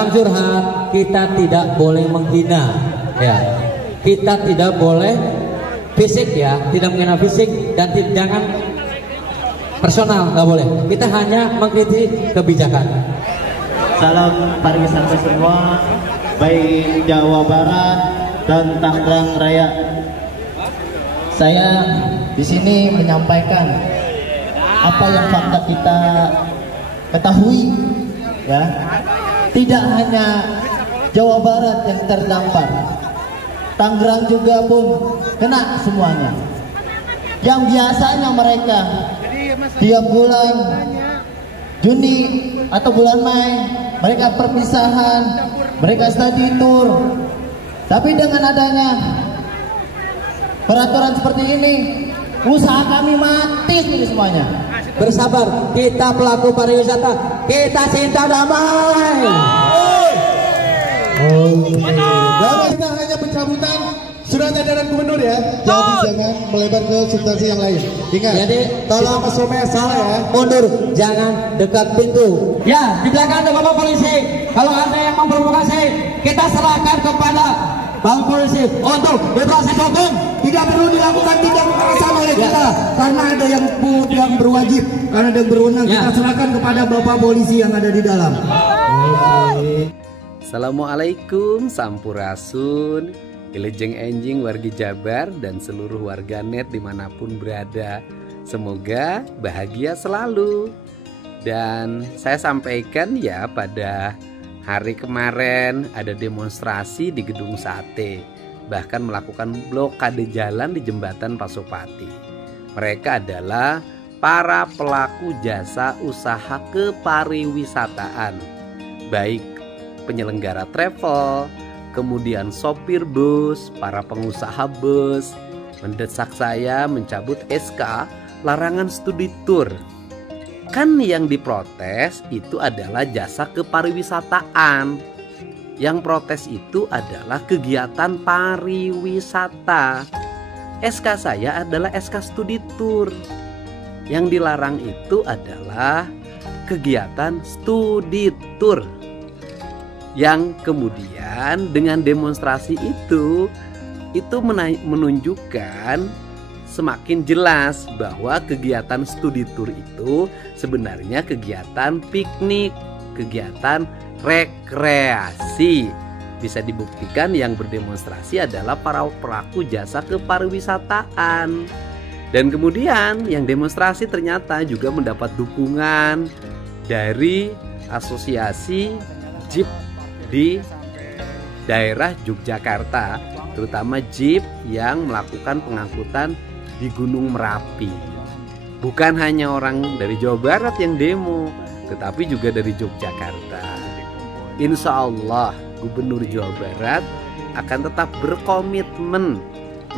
dalam curhat kita tidak boleh menghina, ya. Kita tidak boleh fisik, ya, tidak menghina fisik, dan jangan personal, nggak boleh. Kita hanya mengkritik kebijakan. Salam pariwisata semua, baik Jawa Barat dan Tangerang Raya. Saya di sini menyampaikan apa yang fakta kita ketahui, ya. Tidak hanya Jawa Barat yang terdampar, Tangerang juga pun kena semuanya. Yang biasanya mereka tiap bulan Juni atau bulan Mei mereka perpisahan, mereka study tour. Tapi dengan adanya peraturan seperti ini, usaha kami mati semuanya. Bersabar, kita pelaku pariwisata, kita cinta damai. Bapak, kita hanya pencabutan surat edaran gubernur, ya. Jadi jangan melebar ke substansi yang lain. Ingat, jadi tolong Mas salah, ya. Mundur, jangan dekat pintu. Ya, di belakang ada Bapak polisi. Kalau ada yang memprovokasi, kita serahkan kepada Bapak polisi untuk berproses hukum. Tidak perlu dilakukan tindak kekerasan oleh kita, karena ada yang berwajib, karena ada yang berwenang. Kita serahkan kepada Bapak polisi yang ada di dalam. Assalamualaikum, sampurasun, ilejeng enjing wargi Jabar dan seluruh warga net dimanapun berada. Semoga bahagia selalu. Dan saya sampaikan, ya, pada hari kemarin ada demonstrasi di Gedung Sate, bahkan melakukan blokade jalan di Jembatan Pasopati. Mereka adalah para pelaku jasa usaha kepariwisataan, baik penyelenggara travel, kemudian sopir bus, para pengusaha bus, mendesak saya mencabut SK larangan studi tour. Kan yang diprotes itu adalah jasa kepariwisataan. Yang protes itu adalah kegiatan pariwisata. SK saya adalah SK studi tour. Yang dilarang itu adalah kegiatan studi tour. Yang kemudian dengan demonstrasi itu menunjukkan semakin jelas bahwa kegiatan studi tour itu sebenarnya kegiatan piknik, kegiatan rekreasi. Bisa dibuktikan yang berdemonstrasi adalah para pelaku jasa kepariwisataan. Dan kemudian yang demonstrasi ternyata juga mendapat dukungan dari asosiasi jeep di daerah Yogyakarta, terutama jeep yang melakukan pengangkutan di Gunung Merapi. Bukan hanya orang dari Jawa Barat yang demo, tetapi juga dari Yogyakarta. Insya Allah Gubernur Jawa Barat akan tetap berkomitmen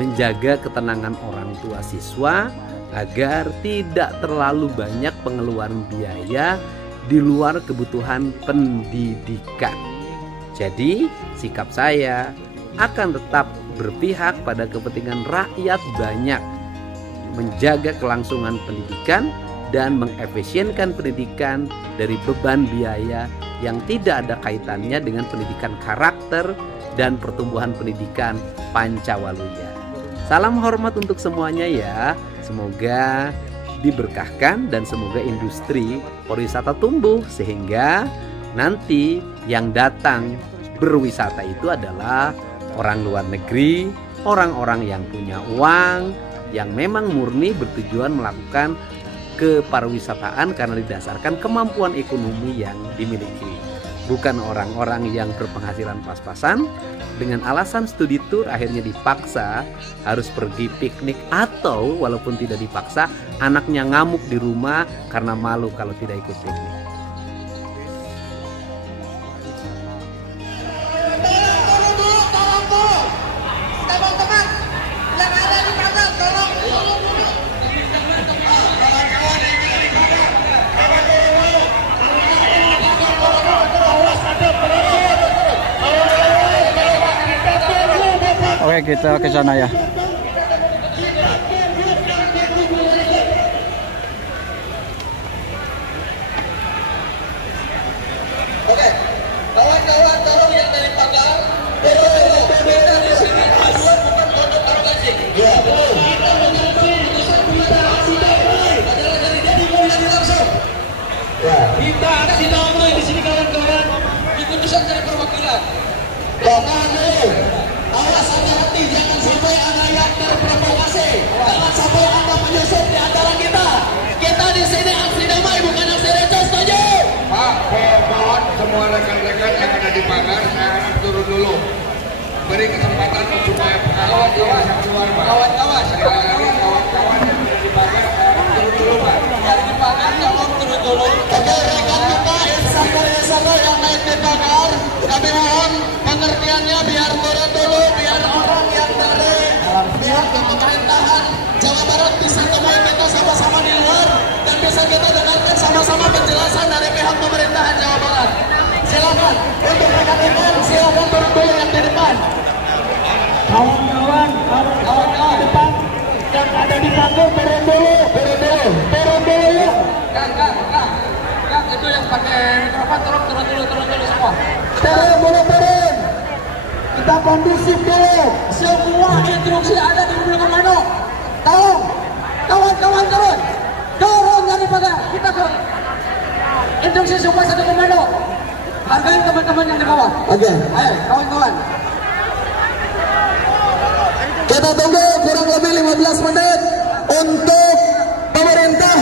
menjaga ketenangan orang tua siswa agar tidak terlalu banyak pengeluaran biaya di luar kebutuhan pendidikan. Jadi sikap saya akan tetap berpihak pada kepentingan rakyat banyak, menjaga kelangsungan pendidikan dan mengefisienkan pendidikan dari beban biaya yang tidak ada kaitannya dengan pendidikan karakter dan pertumbuhan pendidikan Pancawaluya. Salam hormat untuk semuanya, ya. Semoga diberkahkan dan semoga industri pariwisata tumbuh sehingga nanti yang datang berwisata itu adalah orang luar negeri, orang-orang yang punya uang, yang memang murni bertujuan melakukan kepariwisataan karena didasarkan kemampuan ekonomi yang dimiliki. Bukan orang-orang yang berpenghasilan pas-pasan dengan alasan studi tour akhirnya dipaksa harus pergi piknik, atau walaupun tidak dipaksa anaknya ngamuk di rumah karena malu kalau tidak ikut piknik. Oke, kita ke sana, ya. Oke, kawan-kawan di pagar, saya harap turun dulu. Beri kesempatan supaya kawan-kawan keluar, Pak. Kawan-kawan, sekali lagi kawan-kawan yang ada di pagar, saya harap turun dulu, Pak. Yang di pagar, tolong turun dulu. Oke, rekan kita, insider yang naik di pagar, kami mohon pengertiannya biar turun dulu, biar orang yang dari pihak pemerintahan Jawa Barat bisa temui kita sama-sama di luar dan bisa kita dengarkan sama-sama penjelasan dari pihak pemerintahan Jawa Barat. Silakan untuk rekan-rekan, silakan turun dulu yang di depan. Kawan-kawan di depan yang ada di panggung turun dulu. Kang, itu yang pakai mikrofon turun dulu semua. Turun. Kita kondusif dulu. Semua instruksi ada di mobil komando. Tolong, kawan-kawan turun dari pagar. Kita ke instruksi semua satu komando. Hargain teman-teman yang di bawah. Oke. Ayo, kawan-kawan. Kita tunggu kurang lebih 15 menit untuk pemerintah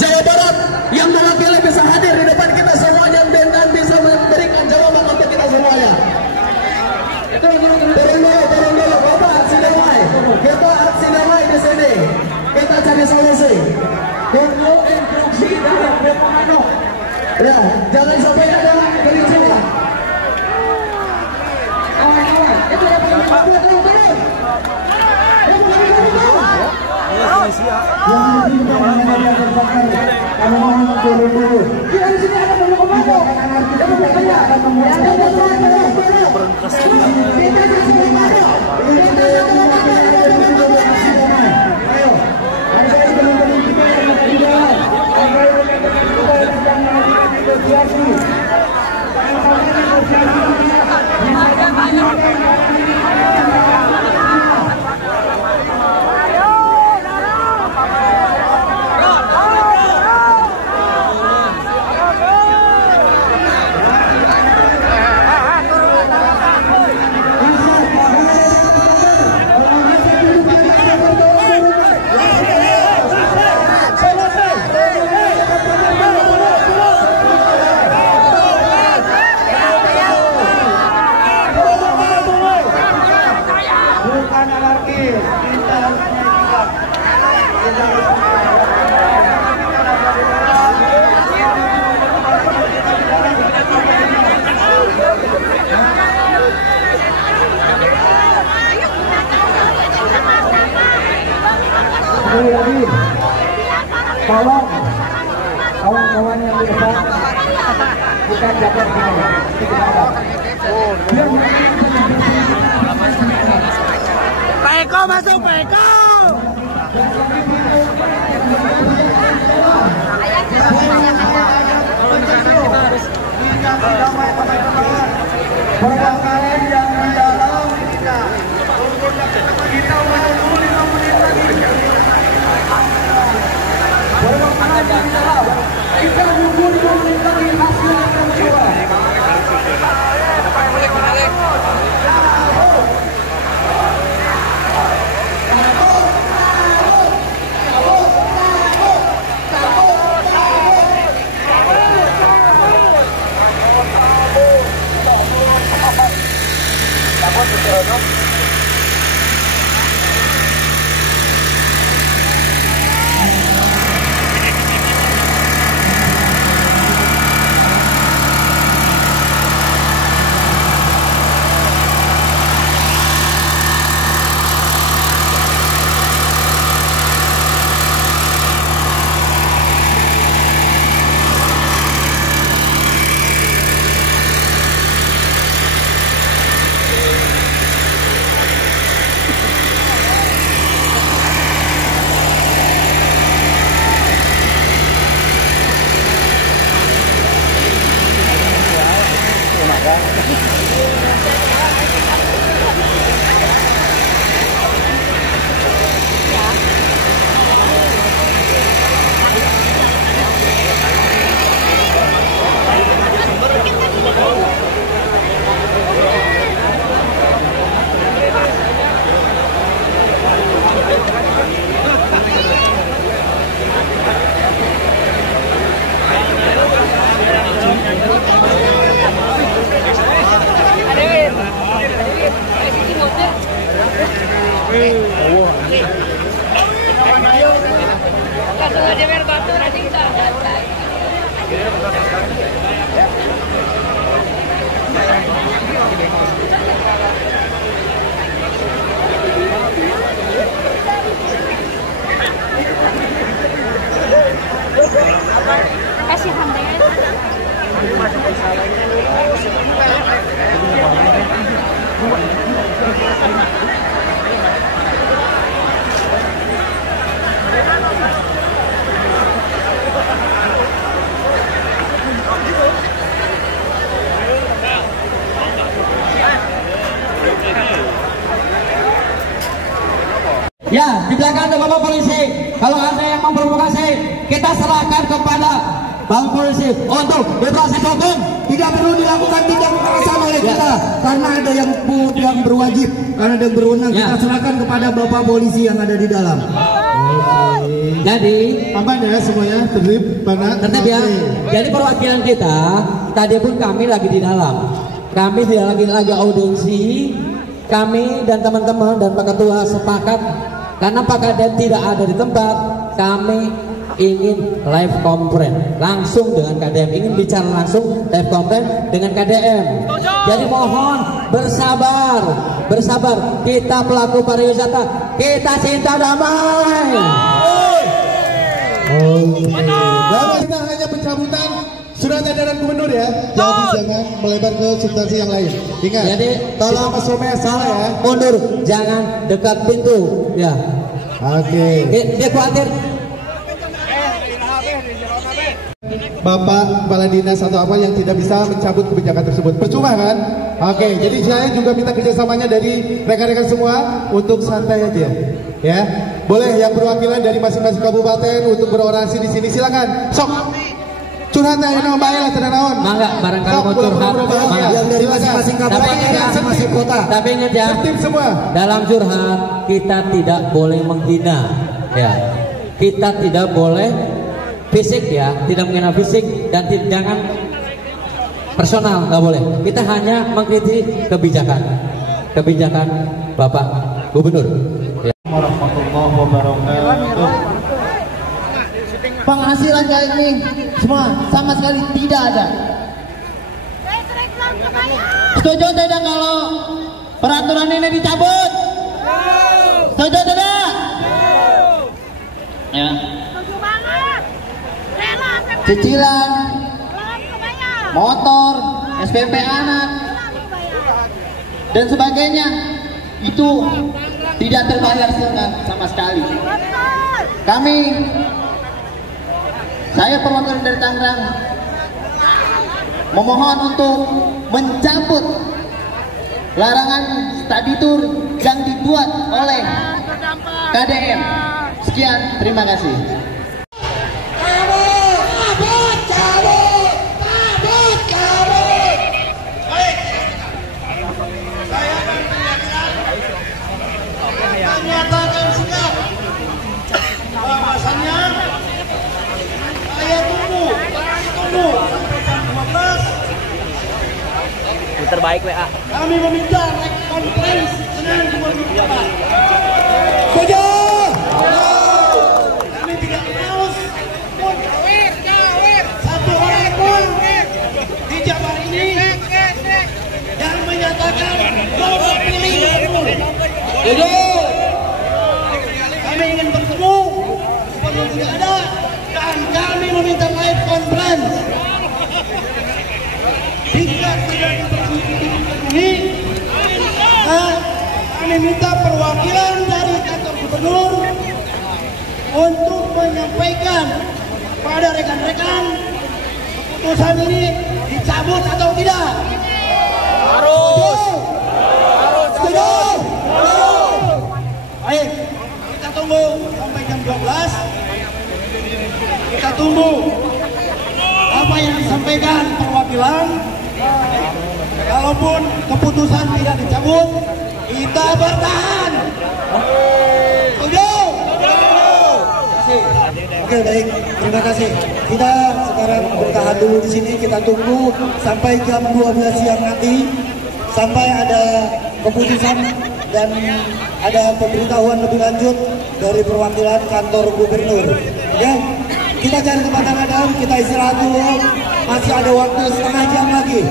Jawa Barat yang mewakili bisa hadir di depan kita semuanya dan bisa memberikan jawaban untuk kita semuanya. Turun dulu, Bapak, aksi damai. Kita aksi damai di sini. Kita cari solusi. Tunggu instruksi dari komando. Ya, jangan sampai ada kericuhan. Kawan-kawan, itu yang paling turun. Tolong kawan-kawan yang di depan bukan jaga sini. Pak Eko masuk, Pak Eko. Perwakilan yang di dalam kita menunggu 5 menit lagi. Kita menunggu 5 menit lagi hasil akan keluar. Ya, di belakang ada Bapak polisi. Kalau ada yang memprovokasi, kita serahkan kepada Bapak polisi untuk diproses hukum. Tidak perlu dilakukan tindak kekerasan oleh kita, karena ada yang berwajib, karena ada yang berwenang. Ya. Kita serahkan kepada Bapak polisi yang ada di dalam. Jadi Aman ya semuanya, tertib, mana? tertib ya. Jadi perwakilan kita tadi pun kami lagi di dalam. Kami tidak lagi audiensi. Kami dan teman-teman dan Pak Ketua sepakat karena Pak Kadem tidak ada di tempat, kami ingin live conference langsung dengan KDM, ingin bicara langsung live conference dengan KDM. Jadi mohon bersabar, bersabar. Kita pelaku pariwisata, kita cinta damai. Dan kita hanya pencabutan surat edaran gubernur ya. Jadi jangan melebar ke substansi yang lain. Ingat. Jadi tolong Mas Rome salah ya. Mundur, jangan dekat pintu. Ya. Oke. Dia khawatir. Bapak Kepala Dinas atau apa yang tidak bisa mencabut kebijakan tersebut. Percuma kan? Oke, jadi saya juga minta kerjasamanya dari rekan-rekan semua untuk santai aja. Ya, boleh yang perwakilan dari masing-masing kabupaten untuk berorasi di sini, silakan. Sok, curhat ya, nama baik lah, tidak naon. Mangga, barangkali mau curhat. Mangga. Yang dari masing-masing kabupaten, masing-masing kota. Tapi ingat ya, tertib semua. dalam curhat kita tidak boleh menghina. Ya, kita tidak boleh fisik ya, tidak menghina fisik dan jangan personal, nggak boleh. Kita hanya mengkritik kebijakan Bapak Gubernur. Ya. Warahmatullahi wabarakatuh. Penghasilan kali ini semua sama sekali tidak ada. Setuju tidak kalau peraturan ini dicabut? Setuju tidak? Ya. Cicilan motor, SPP anak dan sebagainya itu tidak terbayar sama sekali. Saya perwakilan dari Tangerang memohon untuk mencabut larangan study tour yang dibuat oleh KDM. Sekian, terima kasih. Menyatakan sikap bahwasannya saya tunggu sampai jam 12 terbaik WA. kami meminta konferensi Senin Gubernur Jabar. Setuju. Kami tidak mau satu orang pun di Jabar ini yang menyatakan bahwa pilih gubernur. Kami ingin bertemu, gubernur tidak ada, dan kami meminta live conference. Jika tidak dipenuhi, kami minta perwakilan dari kantor gubernur untuk menyampaikan pada rekan-rekan keputusan ini dicabut atau tidak. Harus. Setuju? Baik, kita tunggu sampai jam 12. Kita tunggu apa yang disampaikan perwakilan. Kalaupun keputusan tidak dicabut, kita bertahan. Setuju? Oke, baik, terima kasih. Kita sekarang bertahan dulu di sini. Kita tunggu sampai jam 12 siang nanti, sampai ada keputusan dan ada pemberitahuan lebih lanjut dari perwakilan kantor gubernur. Ya, kita cari tempat yang ada, kita istirahat dulu. Masih ada waktu setengah jam lagi.